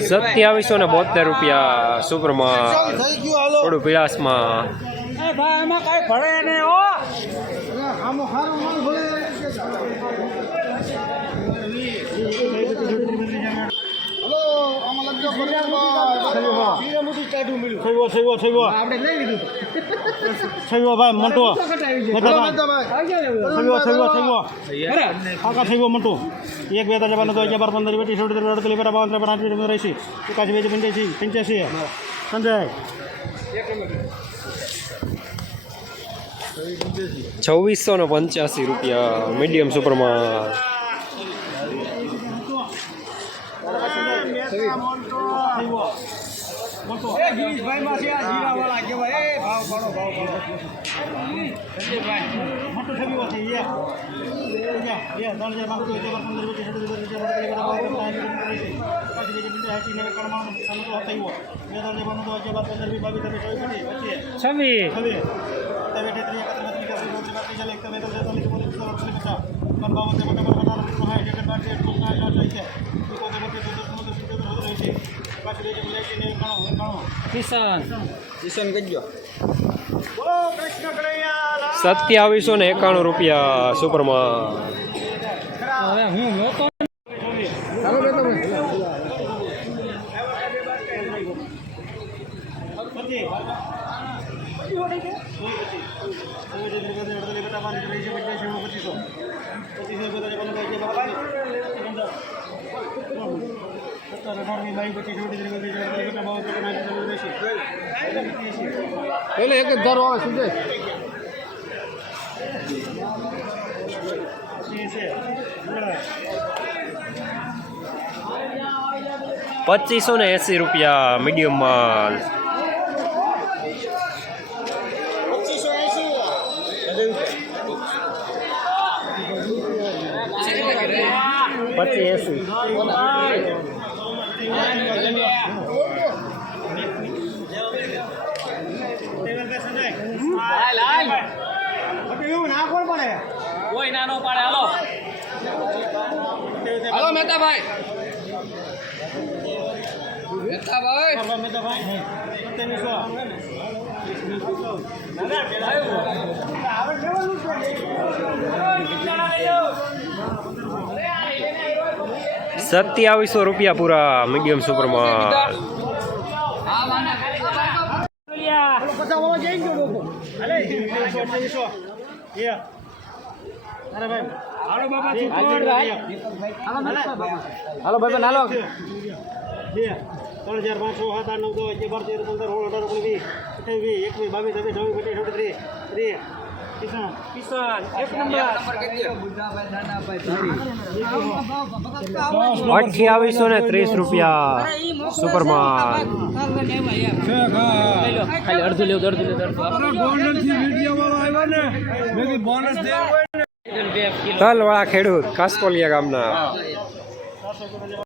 સત્યાવીસો ને બોતેર રૂપિયા સુપરમાં થોડું પીળાસમાં થયો થયો લીધું થયો ભાઈ મોટો. થયો થયો થયો. આકા થયો મોટો. એક બે હજાર છ અગિયાર બાર પંદર બેટી સોળ અડતાલીસ બેરા બાવન ત્રણ આઠ પંદર એંસી એકાસી બેસી પંચ્યાસી પંચ્યાસી. સંજય. છવ્વીસો ને પંચ્યાસી રૂપિયા મીડિયમ સુપરમાં Thank થયો છે યે યે યે ત્રણ હજાર પાંચસો અગિયાર બાર પંદર વીસ સોળ સત્તર અઢાર ઓગણીસ બાવીસ ત્રેપન એંસી એકાસી બેસી પંચ્યાસી એકાણું સાનું તો થયો બે ત્રણ હજાર પાંચસો અગિયાર બાર પંદર વીસ બાવીસ ત્રેવીસ ચોવીસ પચીસ પચીસ છવ્વીસ કિશન. સત્યાવીસો ને એકાણું રૂપિયા સુપરમાં. પચીસો હું નહોતો એટલે એક જ ધારો આવે સુજય પચીસો ને એંસી રૂપિયા મીડિયમ માલ પચીસ એંસી. એવું ના કોણ પડે કોઈ નાનો પાડે હાલો હાલો મહેતાભાઈ મહેતાભાઈ મહેતાભાઈ. સત્યાવીસો રૂપિયા પૂરા મીડિયમ સુપરમાં હાલો ભાઈ હાલો. ત્રણ હજાર પાંચસો સાત આઠ નવ દસ અગિયાર બાર તેર પંદર સોળ અઢાર ઓગણીસ વીસ અઠાવીસ વીસ એકવીસ બાવીસ ત્રેવીસ ચોવીસ પચીસ છવ્વીસ ત્રીસ. અઠ્યાવીસો ને ત્રીસ રૂપિયા. સુપરમાં ખાલી અડધું લેવું અડધું લેવું તલવાળા ખેડૂત કાસકોલિયા ગામના.